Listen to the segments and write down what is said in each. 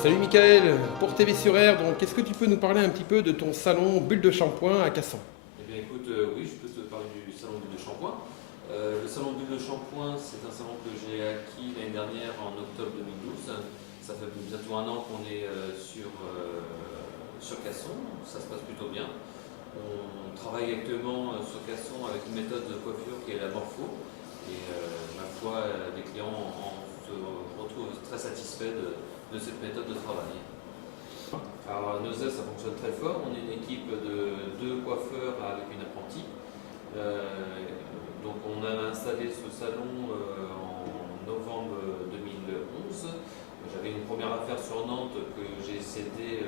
Salut Michael, pour TV sur Air, donc est-ce que tu peux nous parler un petit peu de ton salon Bulle de Shampoing à Cassan? Eh bien écoute, oui, je peux te parler du salon Bulle de Shampoing. Le salon Bulle de Shampoing, c'est un salon que j'ai acquis l'année dernière en octobre 2012. Ça fait bientôt un an qu'on est sur Casson, ça se passe plutôt bien. On travaille actuellement sur Casson avec une méthode de coiffure qui est la morpho. Et ma foi, les clients se retrouvent très satisfaits de cette méthode de travail. Alors à Nozay, ça fonctionne très fort. On est une équipe de 2 coiffeurs avec une apprentie. Donc on a installé ce salon en novembre 2011. J'avais une première affaire sur Nantes que j'ai cédée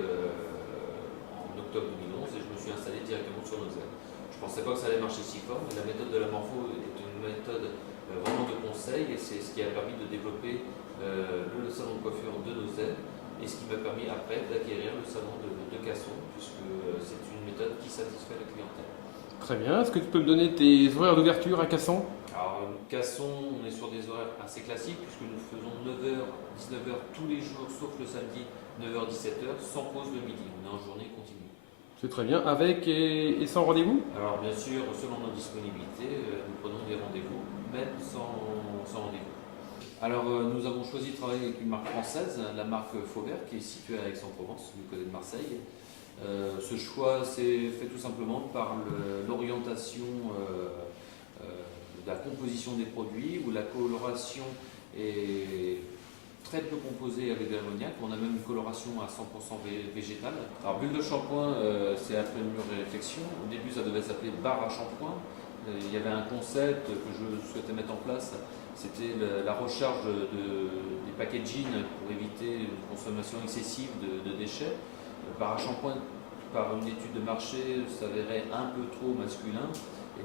en octobre 2011 et je me suis installé directement sur Nozay. Je ne pensais pas que ça allait marcher si fort, mais la méthode de la morpho est une méthode vraiment de conseil et c'est ce qui a permis de développer le salon de coiffure de Nozay. Et ce qui m'a permis après d'acquérir le salon de Casson, puisque c'est une méthode qui satisfait la clientèle. Très bien, est-ce que tu peux me donner tes horaires d'ouverture à Cassan? Alors, Casson, on est sur des horaires assez classiques, puisque nous faisons 9h, 19h tous les jours, sauf le samedi, 9h, 17h, sans pause le midi. On est en journée continue. C'est très bien, avec et sans rendez-vous? Alors, bien sûr, selon nos disponibilités, nous prenons des rendez-vous, même sans rendez-vous. Alors, nous avons choisi de travailler avec une marque française, la marque Faubert, qui est située à Aix-en-Provence, du côté de Marseille. Ce choix s'est fait tout simplement par l'orientation de la composition des produits, où la coloration est très peu composée avec de l'ammoniac. On a même une coloration à 100% végétale. Alors, Bulle de Shampoing, c'est après une mûre réflexion. Au début, ça devait s'appeler bar à shampoing. Il y avait un concept que je souhaitais mettre en place. C'était la recharge des packaging pour éviter une consommation excessive de déchets. Bar à shampoing, par une étude de marché, s'avérait un peu trop masculin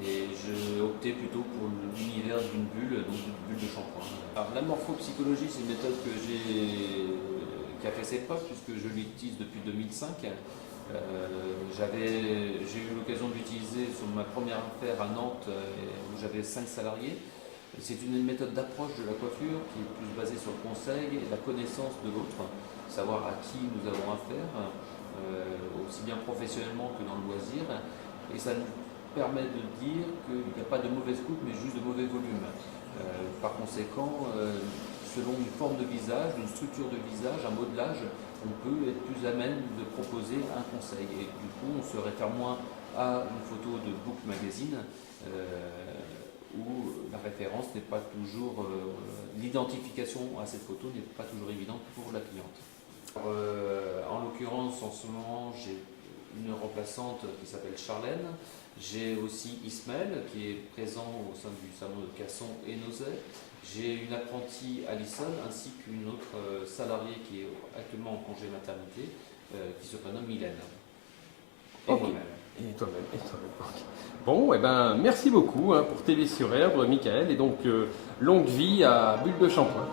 et j'ai opté plutôt pour l'univers d'une bulle, donc d'une bulle de shampoing. Alors, la morphopsychologie, c'est une méthode qui a fait ses preuves puisque je l'utilise depuis 2005. J'ai eu l'occasion d'utiliser sur ma première affaire à Nantes où j'avais 5 salariés. C'est une méthode d'approche de la coiffure qui est plus basée sur le conseil et la connaissance de l'autre, savoir à qui nous avons affaire, aussi bien professionnellement que dans le loisir. Et ça nous permet de dire qu'il n'y a pas de mauvaise coupe, mais juste de mauvais volume. Par conséquent, selon une forme de visage, une structure de visage, un modelage, on peut être plus à même de proposer un conseil. Et du coup, on se réfère moins à une photo de Book Magazine, où la référence n'est pas toujours, l'identification à cette photo n'est pas toujours évidente pour la cliente. En l'occurrence, en ce moment, j'ai une remplaçante qui s'appelle Charlène. J'ai aussi Ismaël qui est présent au sein du salon de Casson et Nozay. J'ai une apprentie Alison ainsi qu'une autre salariée qui est actuellement en congé maternité qui se prénomme Mylène. Et Ok. moi-même. Et toi-même, et toi-même. Ok. Bon, eh ben, merci beaucoup pour TV sur Air, Michael, et donc longue vie à Bulle de Shampoing.